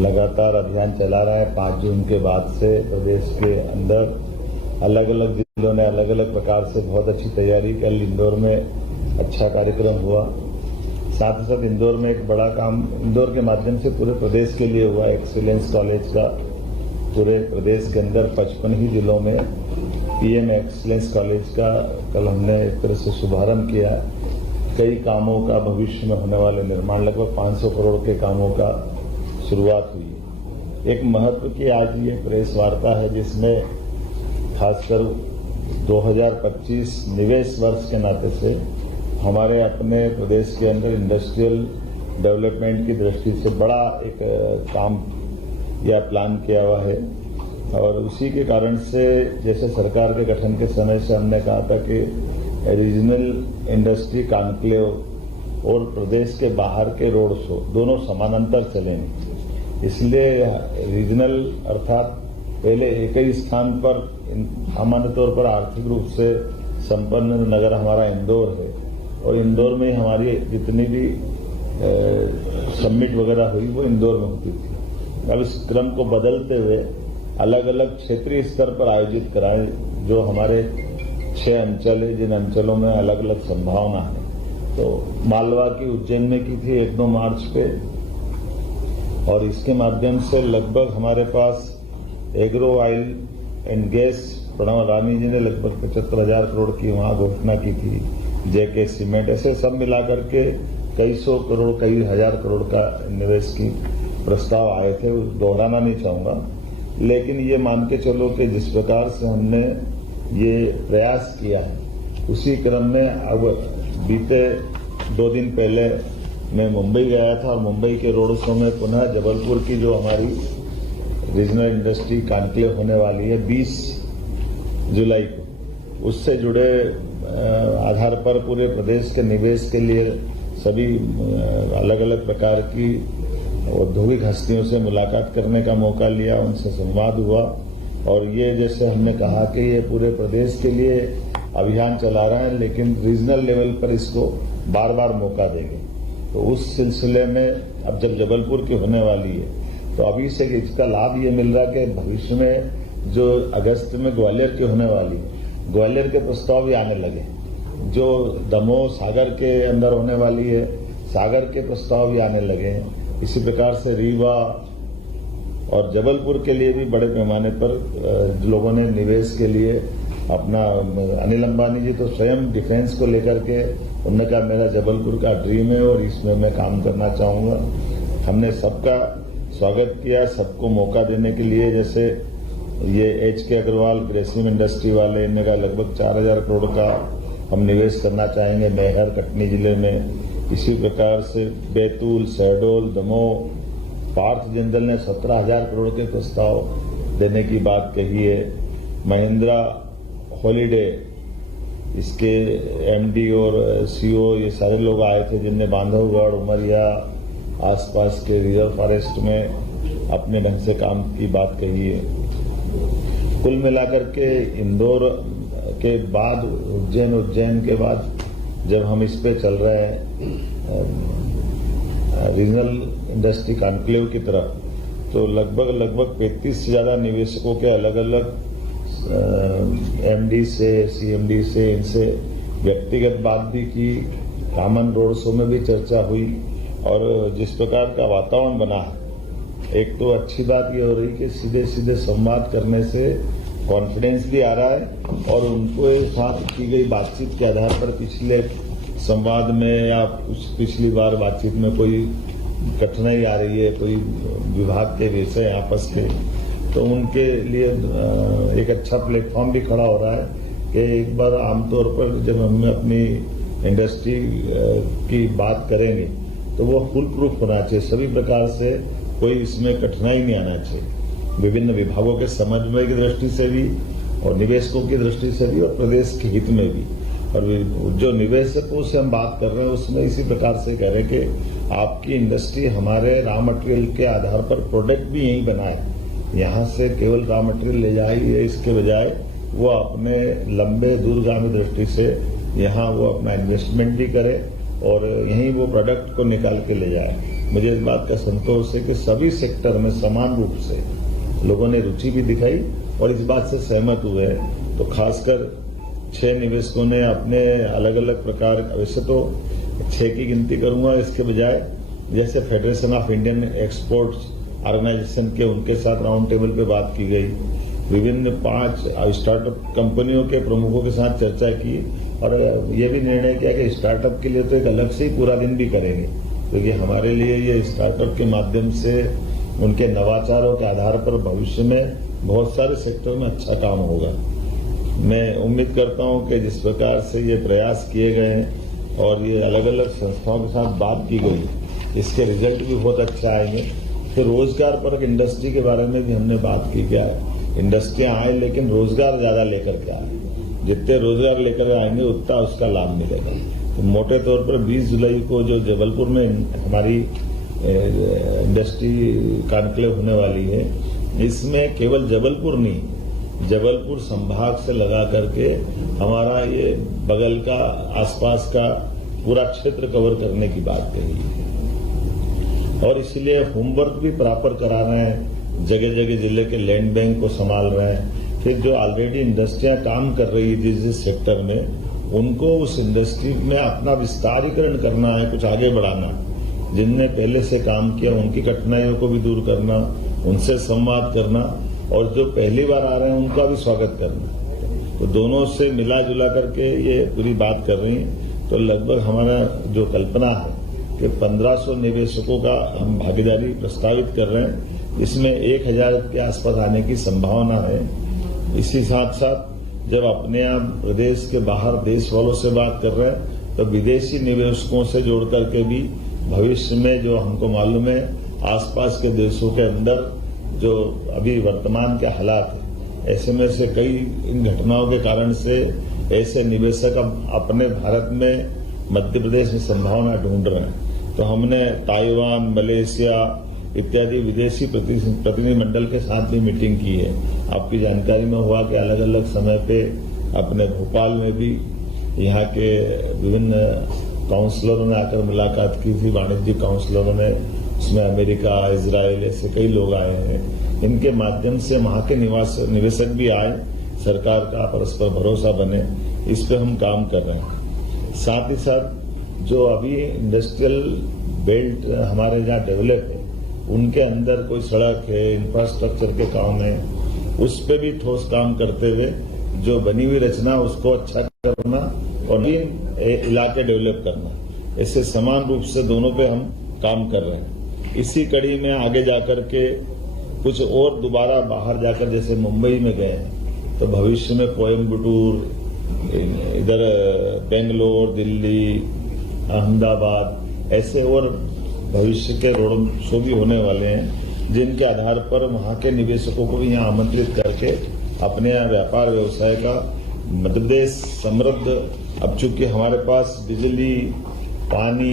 लगातार अभियान चला रहा है। 5 जून के बाद से प्रदेश के अंदर अलग अलग जिलों ने अलग अलग प्रकार से बहुत अच्छी तैयारी। कल इंदौर में अच्छा कार्यक्रम हुआ। साथ ही साथ इंदौर में एक बड़ा काम इंदौर के माध्यम से पूरे प्रदेश के लिए हुआ। एक्सीलेंस कॉलेज का पूरे प्रदेश के अंदर 55 ही जिलों में पीएम एक्सीलेंस कॉलेज का कल हमने एक तरह से शुभारंभ किया। कई कामों का भविष्य में होने वाले निर्माण लगभग 500 करोड़ के कामों का शुरुआत हुई। एक महत्व की आज ये प्रेस वार्ता है जिसमें खासकर 2025 निवेश वर्ष के नाते से हमारे अपने प्रदेश के अंदर इंडस्ट्रियल डेवलपमेंट की दृष्टि से बड़ा एक काम या प्लान किया हुआ है। और उसी के कारण से जैसे सरकार के गठन के समय से हमने कहा था कि रीजनल इंडस्ट्री कॉन्क्लेव और प्रदेश के बाहर के रोड शो दोनों समानांतर चलेंगे। इसलिए रीजनल अर्थात पहले एक ही स्थान पर सामान्य तौर पर आर्थिक रूप से संपन्न नगर हमारा इंदौर है और इंदौर में हमारी जितनी भी समिट वगैरह हुई वो इंदौर में होती थी। अब इस क्रम को बदलते हुए अलग अलग क्षेत्रीय स्तर पर आयोजित कराए जो हमारे 6 अंचल है जिन अंचलों में अलग अलग संभावना है। तो मालवा की उज्जैन में की थी 1-2 मार्च पे और इसके माध्यम से लगभग हमारे पास agro oil and gas Pranav Rani ji ने लगभग 75,000 करोड़ की वहां घोषणा की थी। जेके सीमेंट ऐसे सब मिलाकर के कई सौ करोड़ कई हजार करोड़ का निवेश की प्रस्ताव आए थे। दोहराना नहीं चाहूंगा लेकिन ये मान के चलो कि जिस प्रकार से हमने ये प्रयास किया है उसी क्रम में अब बीते 2 दिन पहले मैं मुंबई गया था और मुंबई के रोड शो में पुनः जबलपुर की जो हमारी रीजनल इंडस्ट्री कॉन्क्लेव होने वाली है 20 जुलाई को, उससे जुड़े आधार पर पूरे प्रदेश के निवेश के लिए सभी अलग अलग प्रकार की औद्योगिक हस्तियों से मुलाकात करने का मौका लिया, उनसे संवाद हुआ और ये जैसे हमने कहा कि ये पूरे प्रदेश के लिए अभियान चला रहे हैं लेकिन रीजनल लेवल पर इसको बार बार मौका देंगे। तो उस सिलसिले में अब जब जबलपुर की होने वाली है तो अभी से इसका लाभ ये मिल रहा है कि भविष्य में जो अगस्त में ग्वालियर की होने वाली ग्वालियर के प्रस्ताव भी आने लगे। जो दमोह सागर के अंदर होने वाली है सागर के प्रस्ताव भी आने लगे हैं। इसी प्रकार से रीवा और जबलपुर के लिए भी बड़े पैमाने पर लोगों ने निवेश के लिए अपना अनिल अंबानी जी तो स्वयं डिफेंस को लेकर के उन्होंने कहा मेरा जबलपुर का ड्रीम है और इसमें मैं काम करना चाहूंगा। हमने सबका स्वागत किया, सबको मौका देने के लिए। जैसे ये HK अग्रवाल ग्रेसिम इंडस्ट्री वाले इनने कहा लगभग 4,000 करोड़ का हम निवेश करना चाहेंगे मैहर कटनी जिले में। इसी प्रकार से बैतूल शहडोल दमोह पार्थ जिंदल ने 17,000 करोड़ के प्रस्ताव देने की बात कही है। महिंद्रा हॉलीडे इसके MD और CEO ये सारे लोग आए थे जिनने बांधवगढ़ उमरिया आसपास के रिजर्व फॉरेस्ट में अपने ढंग से काम की बात कही है। कुल मिलाकर के इंदौर के बाद उज्जैन के बाद जब हम इस पे चल रहे हैं रीजनल इंडस्ट्री कॉन्क्लेव की तरफ तो लगभग 35 से ज्यादा निवेशकों के अलग अलग MD से CMD से इनसे व्यक्तिगत बात भी की। कॉमन रोड शो में भी चर्चा हुई और जिस प्रकार का वातावरण बना एक तो अच्छी बात ये हो रही कि सीधे सीधे संवाद करने से कॉन्फिडेंस भी आ रहा है और उनको एक साथ की गई बातचीत के आधार पर पिछले संवाद में या पिछली बार बातचीत में कोई कठिनाई आ रही है कोई विभाग के विषय आपस के तो उनके लिए एक अच्छा प्लेटफॉर्म भी खड़ा हो रहा है कि एक बार आमतौर पर जब हम अपनी इंडस्ट्री की बात करेंगे तो वो फुल प्रूफ होना चाहिए। सभी प्रकार से कोई इसमें कठिनाई नहीं आना चाहिए। विभिन्न विभागों के समन्वय की दृष्टि से भी और निवेशकों की दृष्टि से भी और प्रदेश के हित में भी। और जो निवेशकों से हम बात कर रहे हैं उसमें इसी प्रकार से कह रहे हैं कि आपकी इंडस्ट्री हमारे रॉ मटेरियल के आधार पर प्रोडक्ट भी यहीं बनाए, यहाँ से केवल रॉ मटेरियल ले जाए, इसके बजाय वो अपने लंबे दूरगामी दृष्टि से यहाँ वो अपना इन्वेस्टमेंट भी करे और यहीं वो प्रोडक्ट को निकाल के ले जाए। मुझे इस बात का संतोष है कि सभी सेक्टर में समान रूप से लोगों ने रुचि भी दिखाई और इस बात से सहमत हुए। तो खासकर 6 निवेशकों ने अपने अलग अलग प्रकार, वैसे तो 6 की गिनती करूंगा इसके बजाय, जैसे Federation of Indian Exports Organisation के उनके साथ राउंड टेबल पे बात की गई, विभिन्न 5 स्टार्टअप कंपनियों के प्रमुखों के साथ चर्चा की और ये भी निर्णय किया कि स्टार्टअप के लिए तो एक अलग से ही पूरा दिन भी करेंगे, क्योंकि हमारे लिए ये स्टार्टअप के माध्यम से उनके नवाचारों के आधार पर भविष्य में बहुत सारे सेक्टर में अच्छा काम होगा। मैं उम्मीद करता हूं कि जिस प्रकार से ये प्रयास किए गए हैं और ये अलग अलग संस्थाओं के साथ बात की गई, इसके रिजल्ट भी बहुत अच्छे आएंगे। फिर रोजगार परक इंडस्ट्री के बारे में भी हमने बात की, क्या इंडस्ट्रियां आए लेकिन रोजगार ज्यादा लेकर के आए, जितने रोजगार लेकर आएंगे उतना उसका लाभ मिलेगा। तो मोटे तौर पर 20 जुलाई को जो जबलपुर में हमारी इंडस्ट्री कॉन्क्लेव होने वाली है, इसमें केवल जबलपुर नहीं, जबलपुर संभाग से लगा करके हमारा ये बगल का आसपास का पूरा क्षेत्र कवर करने की बात कही है। और इसलिए होमवर्क भी प्रॉपर करा रहे हैं, जगह जगह जिले के लैंड बैंक को संभाल रहे हैं। फिर जो ऑलरेडी इंडस्ट्रियां काम कर रही है जिस सेक्टर में, उनको उस इंडस्ट्री में अपना विस्तारीकरण करना है, कुछ आगे बढ़ाना। जिनने पहले से काम किया उनकी कठिनाइयों को भी दूर करना, उनसे संवाद करना और जो पहली बार आ रहे हैं उनका भी स्वागत करना। तो दोनों से मिला जुला करके ये पूरी बात कर रही हैं। तो लगभग हमारा जो कल्पना है कि 1500 निवेशकों का हम भागीदारी प्रस्तावित कर रहे हैं, इसमें 1000 के आसपास आने की संभावना है। इसी साथ साथ जब अपने आप प्रदेश के बाहर देश वालों से बात कर रहे हैं तो विदेशी निवेशकों से जोड़ करके भी भविष्य में जो हमको मालूम है आसपास के देशों के अंदर जो अभी वर्तमान के हालात है, ऐसे में से कई इन घटनाओं के कारण से ऐसे निवेशक अब अपने भारत में मध्य प्रदेश में संभावना ढूंढ रहे हैं। तो हमने ताइवान, मलेशिया इत्यादि विदेशी प्रतिनिधिमंडल के साथ भी मीटिंग की है। आपकी जानकारी में हुआ कि अलग अलग समय पे अपने भोपाल में भी यहाँ के विभिन्न काउंसलरों ने आकर मुलाकात की थी, वाणिज्यिक काउंसलरों ने, उसमें अमेरिका, इजराइल ऐसे कई लोग आए हैं। इनके माध्यम से वहां के निवेशक भी आए, सरकार का परस्पर भरोसा बने, इस पे हम काम कर रहे हैं। साथ ही साथ जो अभी इंडस्ट्रियल बेल्ट हमारे जहाँ डेवलप है, उनके अंदर कोई सड़क है, इंफ्रास्ट्रक्चर के काम है, उस पे भी ठोस काम करते हुए जो बनी हुई रचना उसको अच्छा करना और भी इलाके डेवलप करना, ऐसे समान रूप से दोनों पे हम काम कर रहे हैं। इसी कड़ी में आगे जाकर के कुछ और दोबारा बाहर जाकर जैसे मुंबई में गए हैं, तो भविष्य में कोयम्बटूर, इधर बेंगलोर, दिल्ली, अहमदाबाद, ऐसे और भविष्य के रोड शो भी होने वाले हैं, जिनके आधार पर वहां के निवेशकों को भी यहाँ आमंत्रित करके अपने व्यापार व्यवसाय का मध्य प्रदेश समृद्ध। अब चूंकि हमारे पास बिजली, पानी,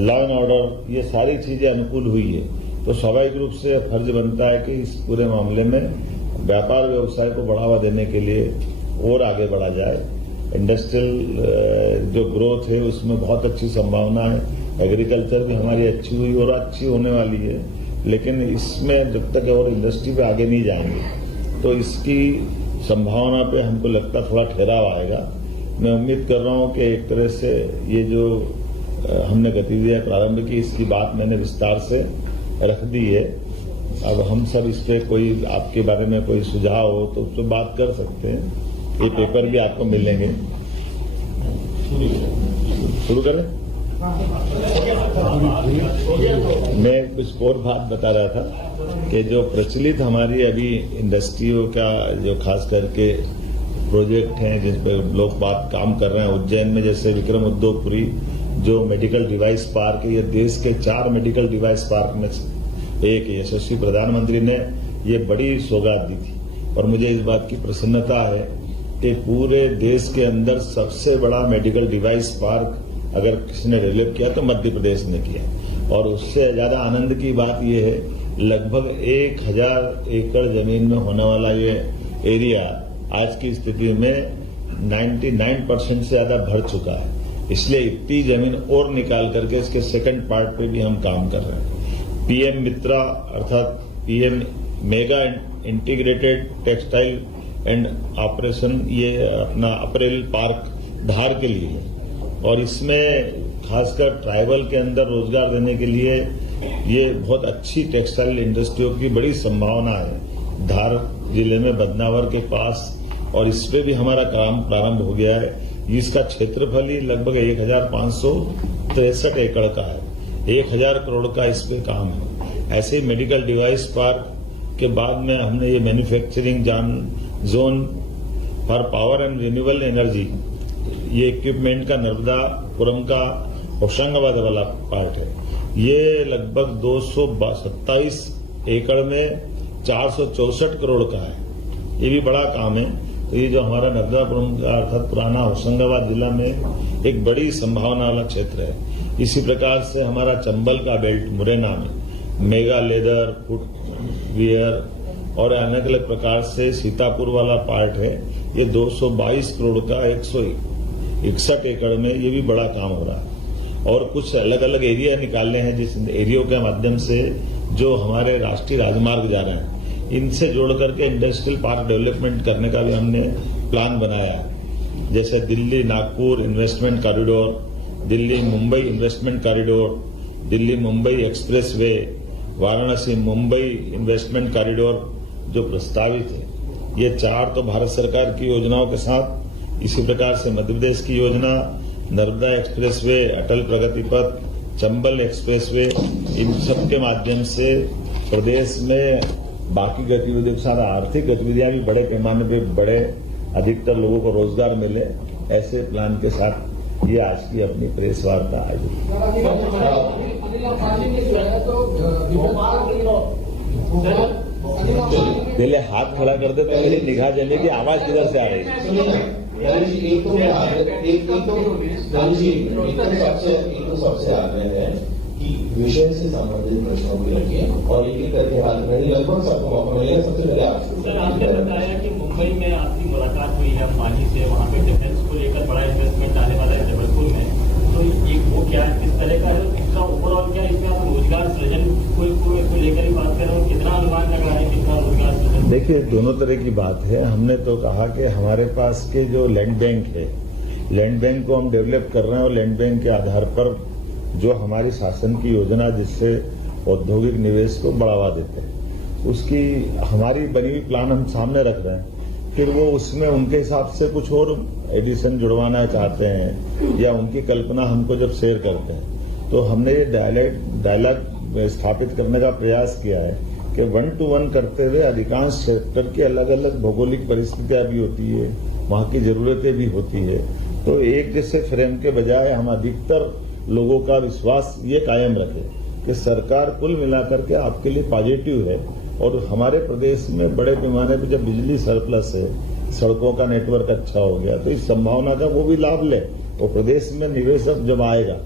लॉ एंड ऑर्डर, ये सारी चीजें अनुकूल हुई है, तो स्वाभाविक रूप से फर्ज बनता है कि इस पूरे मामले में व्यापार व्यवसाय को बढ़ावा देने के लिए और आगे बढ़ा जाए। इंडस्ट्रियल जो ग्रोथ है उसमें बहुत अच्छी संभावना है, एग्रीकल्चर भी हमारी अच्छी हुई और अच्छी होने वाली है, लेकिन इसमें जब तक और इंडस्ट्री पे आगे नहीं जाएंगे तो इसकी संभावना पे हमको लगता थोड़ा ठहराव आएगा। मैं उम्मीद कर रहा हूं कि एक तरह से ये जो हमने गतिविधियां प्रारंभ की, इसकी बात मैंने विस्तार से रख दी है। अब हम सब इस पे कोई आपके बारे में कोई सुझाव हो तो उस पर बात कर सकते हैं। ये पेपर भी आपको मिलेंगे। शुरू करें? मैं कुछ और बात बता रहा था कि जो प्रचलित हमारी अभी इंडस्ट्रियों का जो खास करके प्रोजेक्ट हैं जिस पर लोग बात काम कर रहे हैं, उज्जैन में जैसे विक्रम उद्योगपुरी जो मेडिकल डिवाइस पार्क है, ये देश के 4 मेडिकल डिवाइस पार्क में एक यशस्वी प्रधानमंत्री ने ये बड़ी सौगात दी थी और मुझे इस बात की प्रसन्नता है कि पूरे देश के अंदर सबसे बड़ा मेडिकल डिवाइस पार्क अगर किसी ने डेवलप किया तो मध्य प्रदेश ने किया। और उससे ज्यादा आनंद की बात यह है लगभग 1000 एकड़ जमीन में होने वाला ये एरिया आज की स्थिति में 99% से ज्यादा भर चुका है। इसलिए इतनी जमीन और निकाल करके इसके सेकंड पार्ट पे भी हम काम कर रहे हैं। पीएम मित्रा अर्थात PM mega integrated textile and operation, ये अपना अपरेल पार्क धार के लिए है और इसमें खासकर ट्राइबल के अंदर रोजगार देने के लिए ये बहुत अच्छी टेक्सटाइल इंडस्ट्रियों की बड़ी संभावना है धार जिले में बदनावर के पास, और इस पे भी हमारा काम प्रारंभ हो गया है। इसका क्षेत्रफल ही लगभग 1563 एकड़ का है, 1000 करोड़ का इस पे काम है। ऐसे ही मेडिकल डिवाइस पार्क के बाद में हमने ये manufacturing zone for power and renewable energy, ये इक्विपमेंट का नर्मदापुरम का होशंगाबाद वाला पार्ट है। ये लगभग 227 एकड़ में 464 करोड़ का है, ये भी बड़ा काम है। तो ये जो हमारा नर्मदापुरम का अर्थात पुराना होशंगाबाद जिला में एक बड़ी संभावना वाला क्षेत्र है। इसी प्रकार से हमारा चंबल का बेल्ट मुरैना में मेगा लेदर, फुटवियर और अलग अलग प्रकार से सीतापुर वाला पार्ट है, ये 222 करोड़ का 161 एकड़ में, ये भी बड़ा काम हो रहा है। और कुछ अलग अलग एरिया निकालने हैं जिस एरियो के माध्यम से जो हमारे राष्ट्रीय राजमार्ग जा रहे हैं इनसे जोड़ करके इंडस्ट्रियल पार्क डेवलपमेंट करने का भी हमने प्लान बनाया है। जैसे Delhi Nagpur investment corridor, Delhi Mumbai investment corridor, Delhi Mumbai express way, Varanasi Mumbai investment corridor जो प्रस्तावित है, ये 4 तो भारत सरकार की योजनाओं के साथ, इसी प्रकार से मध्य प्रदेश की योजना, नर्मदा एक्सप्रेस वे, अटल प्रगति पथ, चंबल एक्सप्रेस वे, इन सब के माध्यम से प्रदेश में बाकी गतिविधियों के साथ आर्थिक गतिविधियां भी बड़े पैमाने पे बड़े अधिकतर लोगों को रोजगार मिले, ऐसे प्लान के साथ ये आज की अपनी प्रेस वार्ता आयोजित। पहले हाथ खड़ा कर दे तो मेरी निगाह जमी की आवाज किधर से आ रही है। सबसे आगे है कि विषय से संबंधित प्रश्नों को लेके और एक करके हाथ में लगभग सबको मौका मिलेगा। सबसे पहले आपने बताया कि मुंबई में आपकी मुलाकात हुई है अंबानी से, वहाँ पे डिफेंस को लेकर बड़ा इन्वेस्टमेंट आने वाला है जबलपुर में, तो एक वो क्या है, किस तरह का है, इसका ओवरऑल क्या इसमें आप रोजगार सृजन को लेकर ही बात कर रहे हो, कितना अनुमान लगा है, कितना रोजगार सृजन? देखिए, दोनों तरह की बात है। हमने तो कहा कि हमारे पास के जो लैंड बैंक है, लैंड बैंक को हम डेवलप कर रहे हैं और लैंड बैंक के आधार पर जो हमारी शासन की योजना जिससे औद्योगिक निवेश को बढ़ावा देते हैं, उसकी हमारी बनी हुई प्लान हम सामने रख रहे हैं। फिर वो उसमें उनके हिसाब से कुछ और एडिशन जुड़वाना चाहते हैं या उनकी कल्पना हमको जब शेयर करते हैं, तो हमने ये डायलॉग स्थापित करने का प्रयास किया है कि 1 to 1 करते हुए अधिकांश सेक्टर की अलग अलग भौगोलिक परिस्थितियां भी होती है, वहां की जरूरतें भी होती है, तो एक जैसे फ्रेम के बजाय हम अधिकतर लोगों का विश्वास ये कायम रखें कि सरकार कुल मिलाकर के आपके लिए पॉजिटिव है। और हमारे प्रदेश में बड़े पैमाने पर जब बिजली सरप्लस है, सड़कों का नेटवर्क अच्छा हो गया, तो इस संभावना का वो भी लाभ ले और प्रदेश में निवेशक जब आएगा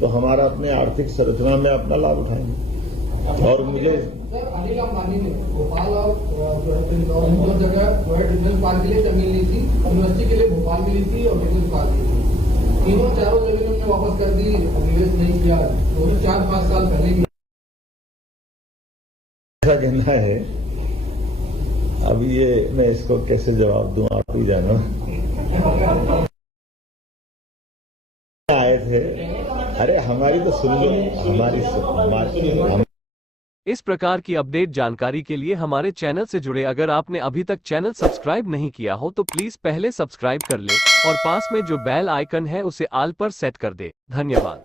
तो हमारा अपने आर्थिक संरचना में अपना लाभ उठाएंगे। और मुझे अनिल अंबानी ने भोपाल और दो जगह डिफेंस पार्क के लिए जमीन ली थी, यूनिवर्सिटी के लिए भोपाल मिली थी और डिफेंस पार्क ली थी, तीनों चारों जमीन उन्होंने वापस कर दी, निवेश नहीं किया। 4-5 साल पहले भी ऐसा कहना है। अब ये मैं इसको कैसे जवाब दूं, आप ही जानो। आए थे, अरे हमारी तो सुन लो, हमारी इस प्रकार की अपडेट जानकारी के लिए हमारे चैनल से जुड़े। अगर आपने अभी तक चैनल सब्सक्राइब नहीं किया हो तो प्लीज पहले सब्सक्राइब कर ले और पास में जो बेल आइकन है उसे ऑल पर सेट कर दे। धन्यवाद।